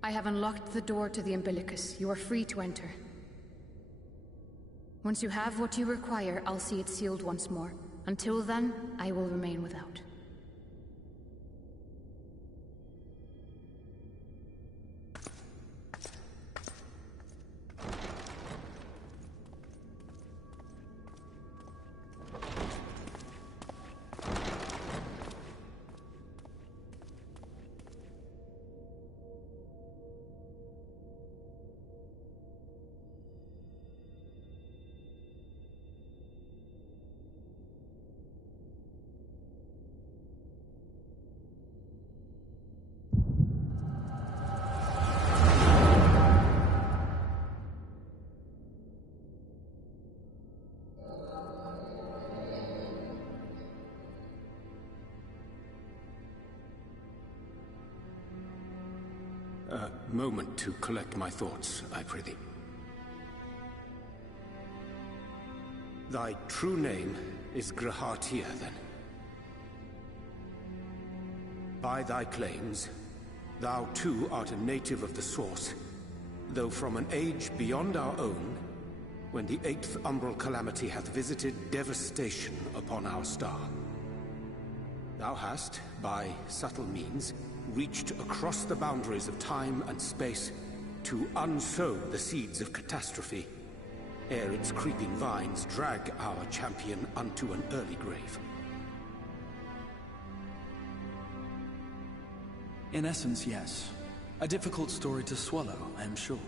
I have unlocked the door to the umbilicus. You are free to enter. Once you have what you require, I'll see it sealed once more. Until then, I will remain without. A moment to collect my thoughts, I prithee. Thy true name is Grahatia, then. By thy claims, thou too art a native of the Source, though from an age beyond our own, when the 8th umbral calamity hath visited devastation upon our star. Thou hast, by subtle means, reached across the boundaries of time and space to unsow the seeds of catastrophe, ere its creeping vines drag our champion unto an early grave. In essence, yes. A difficult story to swallow, I am sure.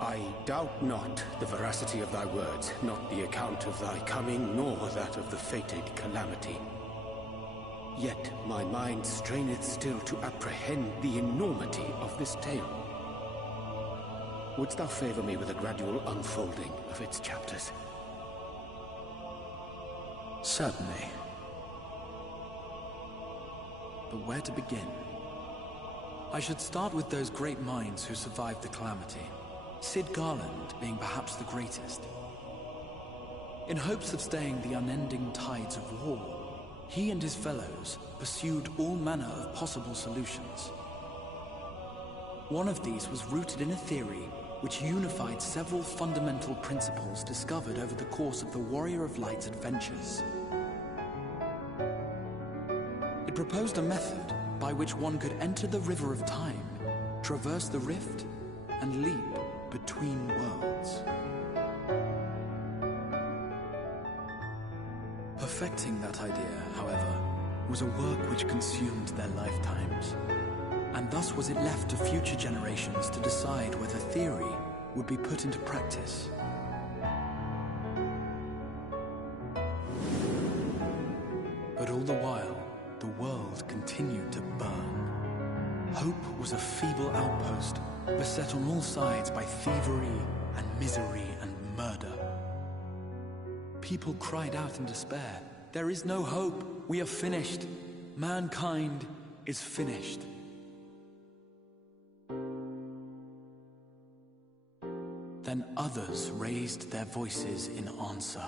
I doubt not the veracity of thy words, not the account of thy coming, nor that of the fated calamity. Yet my mind straineth still to apprehend the enormity of this tale. Wouldst thou favor me with a gradual unfolding of its chapters? Certainly. But where to begin? I should start with those great minds who survived the calamity. Sid Garland being perhaps the greatest. In hopes of staying the unending tides of war, he and his fellows pursued all manner of possible solutions. One of these was rooted in a theory which unified several fundamental principles discovered over the course of the Warrior of Light's adventures. It proposed a method by which one could enter the River of Time, traverse the rift, and leap between worlds. Perfecting that idea, however, was a work which consumed their lifetimes, and thus was it left to future generations to decide whether theory would be put into practice. But all the while, the world continued to burn. Hope was a feeble outpost, beset on all sides by thievery and misery and murder. People cried out in despair, There is no hope. We are finished. Mankind is finished. Then others raised their voices in answer.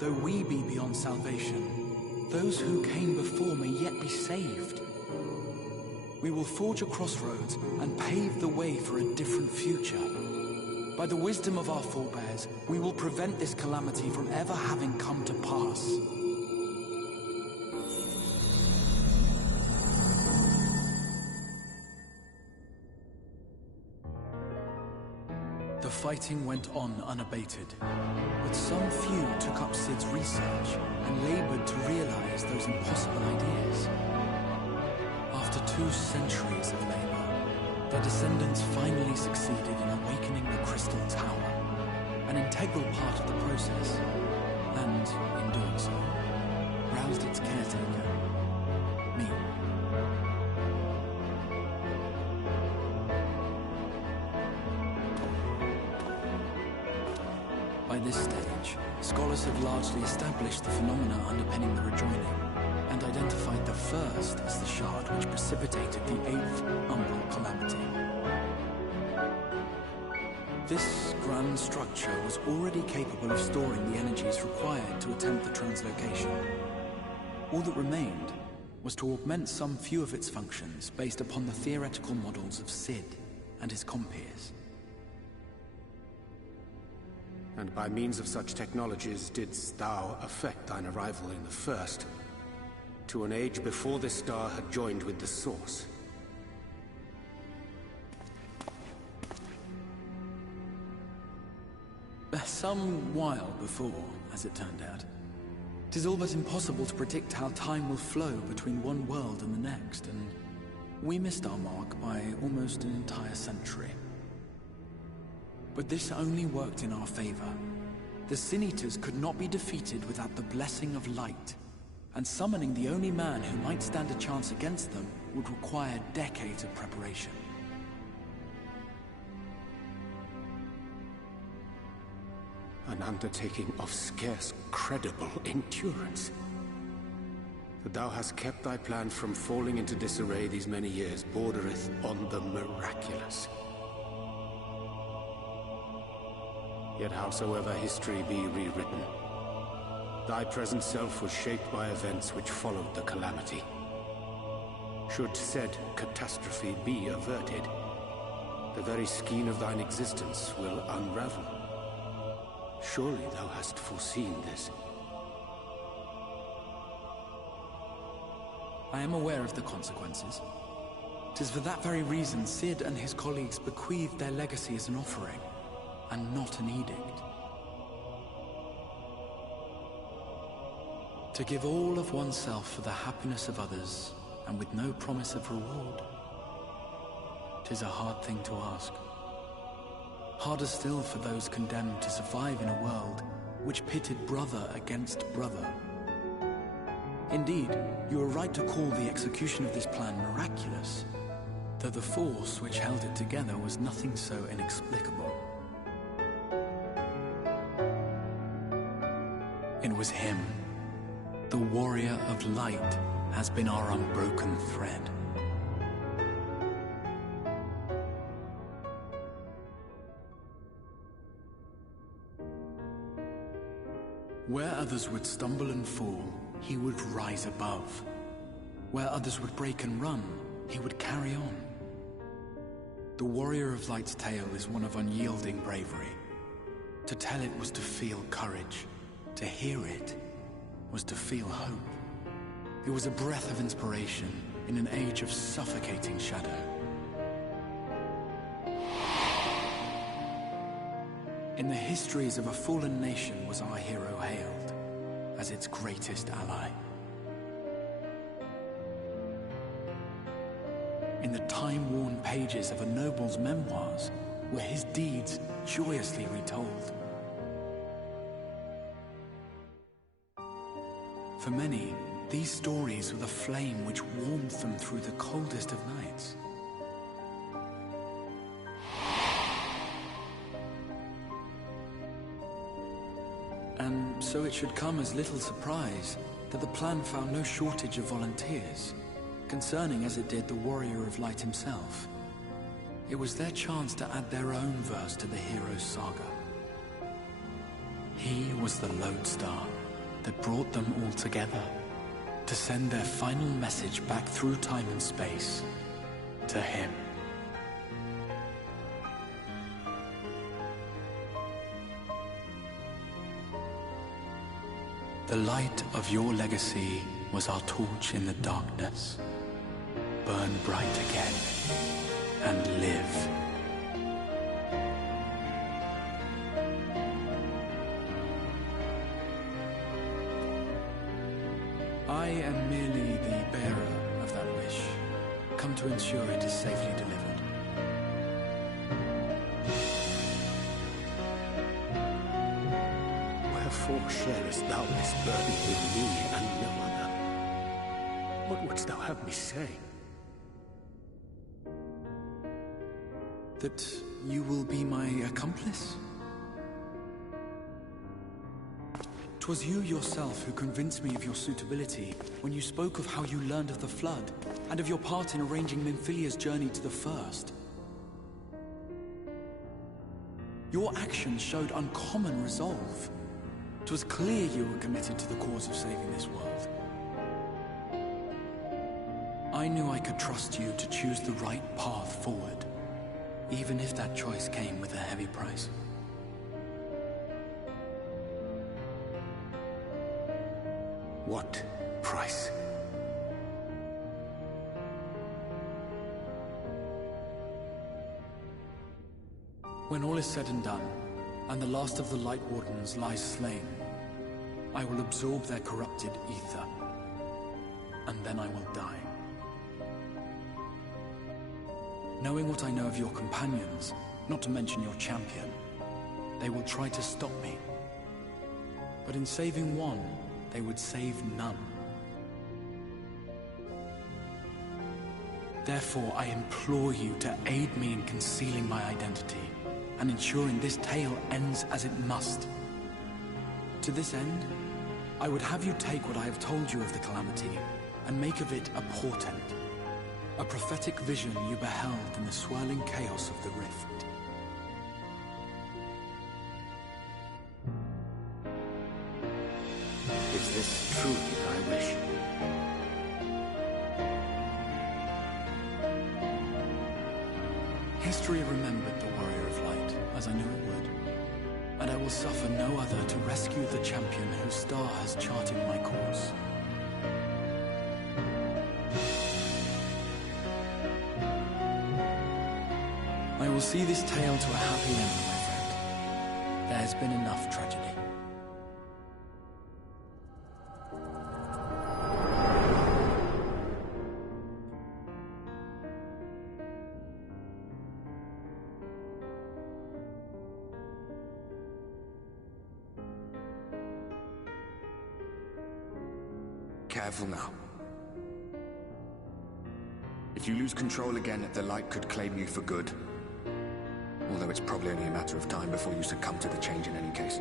Though we be beyond salvation, those who came before may yet be saved. We will forge a crossroads and pave the way for a different future. By the wisdom of our forebears, we will prevent this calamity from ever having come to pass. The fighting went on unabated, but some few took up Cid's research and labored to realize those impossible ideas. After 2 centuries of labor, their descendants finally succeeded in awakening the Crystal Tower, an integral part of the process, and, in doing so, roused its caretaker, me. By this stage, scholars had largely established the phenomena underpinning the rejoining, and identified the first as the shard which precipitated the 8th Umbral Calamity. This grand structure was already capable of storing the energies required to attempt the translocation. All that remained was to augment some few of its functions based upon the theoretical models of Cid and his compeers. And by means of such technologies didst thou effect thine arrival in the first, to an age before this star had joined with the Source. Some while before, as it turned out. 'Tis all but impossible to predict how time will flow between one world and the next, and we missed our mark by almost an entire century. But this only worked in our favor. The Sin Eaters could not be defeated without the blessing of light, and summoning the only man who might stand a chance against them would require decades of preparation. An undertaking of scarce credible endurance. That thou hast kept thy plan from falling into disarray these many years bordereth on the miraculous. Yet howsoever history be rewritten, thy present self was shaped by events which followed the calamity. Should said catastrophe be averted, the very skein of thine existence will unravel. Surely thou hast foreseen this. I am aware of the consequences. 'Tis for that very reason Cid and his colleagues bequeathed their legacy as an offering, and not an edict. To give all of oneself for the happiness of others, and with no promise of reward. 'Tis a hard thing to ask. Harder still for those condemned to survive in a world which pitted brother against brother. Indeed, you are right to call the execution of this plan miraculous, though the force which held it together was nothing so inexplicable. It was him. The warrior of light has been our unbroken thread. Where others would stumble and fall, he would rise above. Where others would break and run, he would carry on. The warrior of light's tale is one of unyielding bravery. To tell it was to feel courage. To hear it was to feel hope. It was a breath of inspiration in an age of suffocating shadow. In the histories of a fallen nation was our hero hailed as its greatest ally. In the time-worn pages of a noble's memoirs were his deeds joyously retold. For many, these stories were the flame which warmed them through the coldest of nights. And so it should come as little surprise that the plan found no shortage of volunteers, concerning as it did the Warrior of Light himself. It was their chance to add their own verse to the hero's saga. He was the lodestar that brought them all together, to send their final message back through time and space to him. The light of your legacy was our torch in the darkness. Burn bright again and live. I am merely the bearer of that wish, come to ensure it is safely delivered. Wherefore sharest thou this burden with me and no other? What wouldst thou have me say? That you will be my accomplice? 'Twas you yourself who convinced me of your suitability when you spoke of how you learned of the Flood, and of your part in arranging Nympphilia's journey to the First. Your actions showed uncommon resolve. 'Twas clear you were committed to the cause of saving this world. I knew I could trust you to choose the right path forward, even if that choice came with a heavy price. What price? When all is said and done, and the last of the Light Wardens lies slain, I will absorb their corrupted ether, and then I will die. Knowing what I know of your companions, not to mention your champion, they will try to stop me. But in saving one, they would save none. Therefore, I implore you to aid me in concealing my identity, and ensuring this tale ends as it must. To this end, I would have you take what I have told you of the Calamity, and make of it a portent. A prophetic vision you beheld in the swirling chaos of the Rift. Is this truly thy wish? History remembered the Warrior of Light, as I knew it would. And I will suffer no other to rescue the champion whose star has charted my course. I will see this tale to a happy end, my friend. There has been enough tragedy. Careful now. If you lose control again, the Light could claim you for good. Although it's probably only a matter of time before you succumb to the change in any case.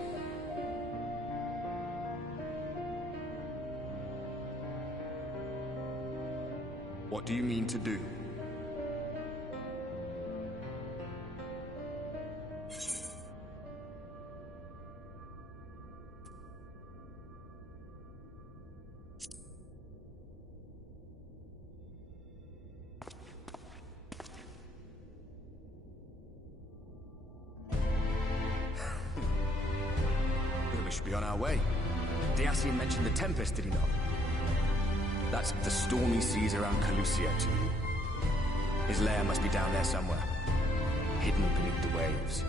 What do you mean to do? We should be on our way. Diassian mentioned the Tempest, did he not? That's the stormy seas around Calusia, too. His lair must be down there somewhere, hidden beneath the waves.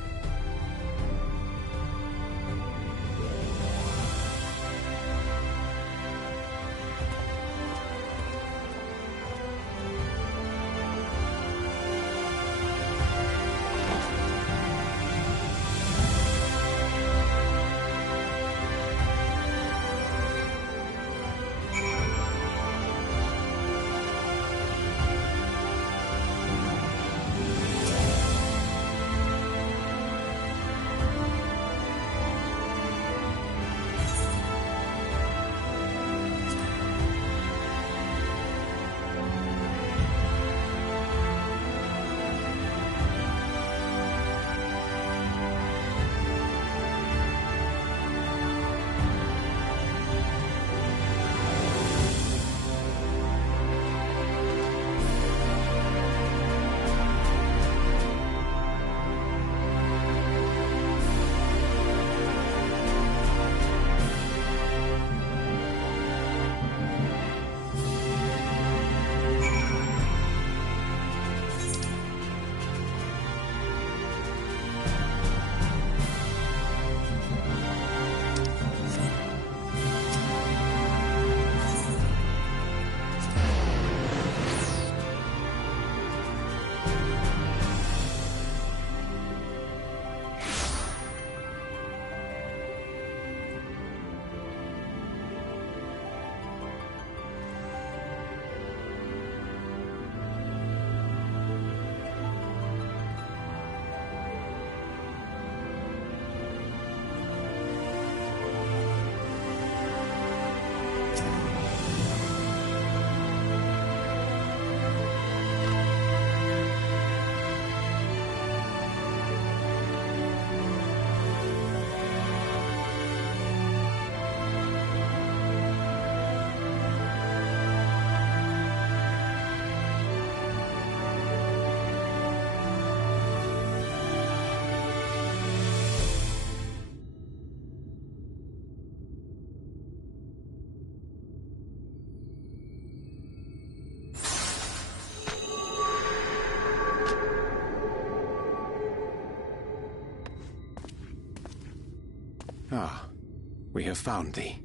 We have found thee.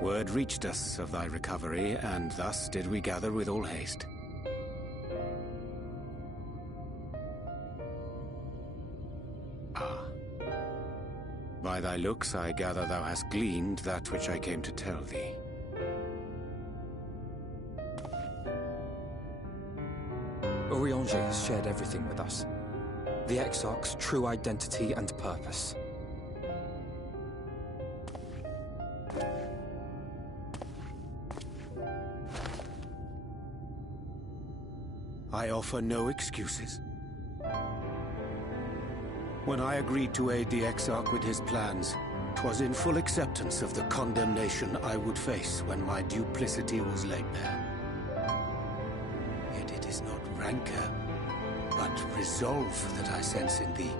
Word reached us of thy recovery, and thus did we gather with all haste. Ah. By thy looks, I gather thou hast gleaned that which I came to tell thee. Urianger has shared everything with us. The Exarch's true identity and purpose. I offer no excuses. When I agreed to aid the Exarch with his plans, 'twas in full acceptance of the condemnation I would face when my duplicity was laid bare. Yet it is not rancor, but resolve that I sense in thee.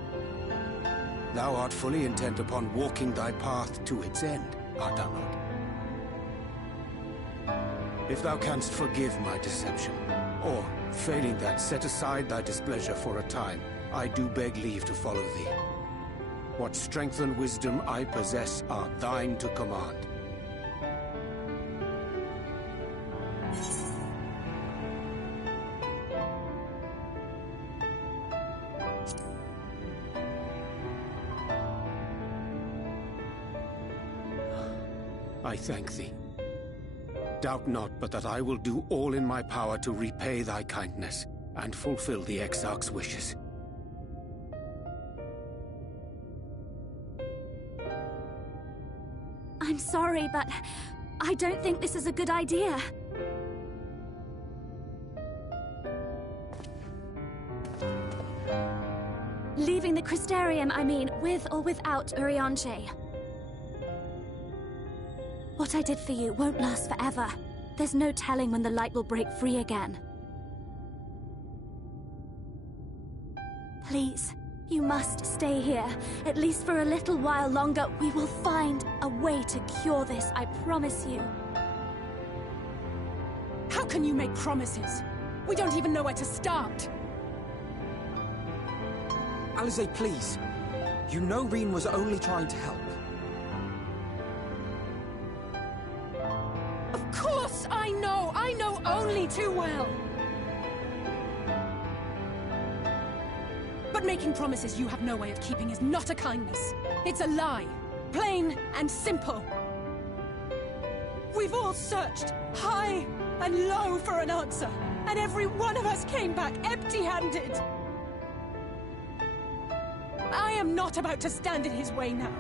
Thou art fully intent upon walking thy path to its end, art thou not? If thou canst forgive my deception, or, failing that, set aside thy displeasure for a time, I do beg leave to follow thee. What strength and wisdom I possess are thine to command. I thank thee. Doubt not but that I will do all in my power to repay thy kindness and fulfill the Exarch's wishes. I'm sorry, but I don't think this is a good idea. Leaving the Crystarium, I mean, with or without Urianger. What I did for you won't last forever. There's no telling when the light will break free again. Please, you must stay here, at least for a little while longer. We will find a way to cure this, I promise you. How can you make promises? We don't even know where to start. Alize, please. You know Reen was only trying to help. Of course I know! I know only too well! But making promises you have no way of keeping is not a kindness. It's a lie. Plain and simple. We've all searched high and low for an answer, and every one of us came back empty-handed. I am not about to stand in his way now.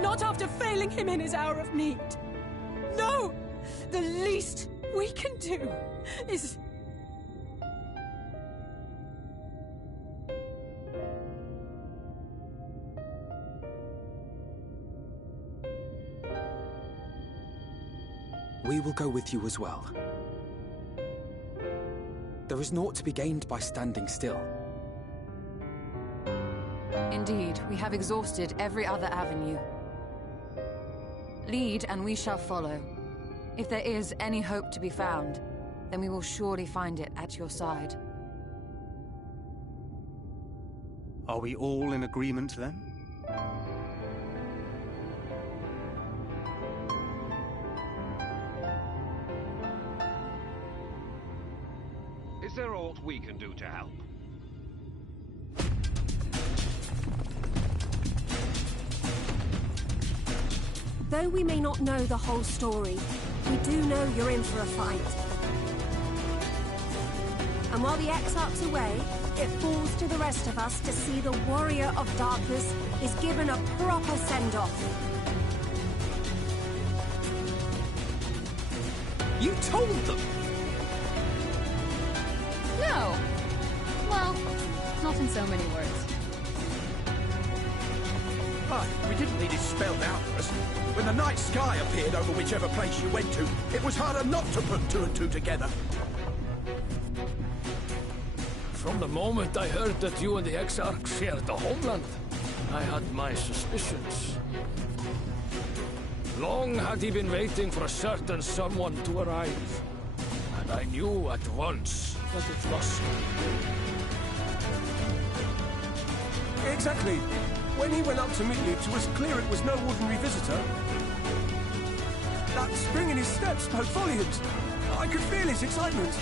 Not after failing him in his hour of need. No! The least we can do is... We will go with you as well. There is naught to be gained by standing still. Indeed, we have exhausted every other avenue. Lead, and we shall follow. If there is any hope to be found, then we will surely find it at your side. Are we all in agreement, then? Is there aught we can do to help? Though we may not know the whole story, we do know you're in for a fight. And while the Exarch's away, it falls to the rest of us to see the Warrior of Darkness is given a proper send-off. You told them! No! Well, not in so many words. We didn't need it spelled out for us. When the night sky appeared over whichever place you went to, it was harder not to put two and two together. From the moment I heard that you and the Exarch shared the homeland, I had my suspicions. Long had he been waiting for a certain someone to arrive, and I knew at once that it was... Exactly. When he went up to meet you, it was clear it was no ordinary visitor. That spring in his step spoke volumes. I could feel his excitement.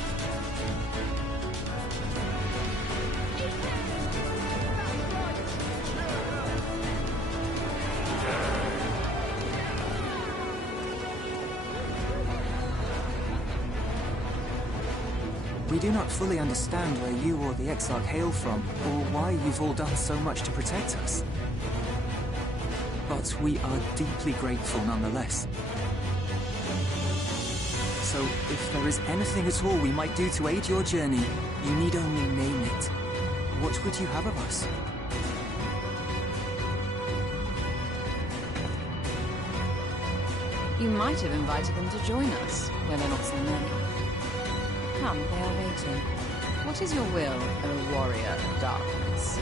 We do not fully understand where you or the Exarch hail from, or why you've all done so much to protect us. But we are deeply grateful nonetheless. So, if there is anything at all we might do to aid your journey, you need only name it. What would you have of us? You might have invited them to join us, where they're not so many. Come, they are waiting. What is your will, O warrior of darkness?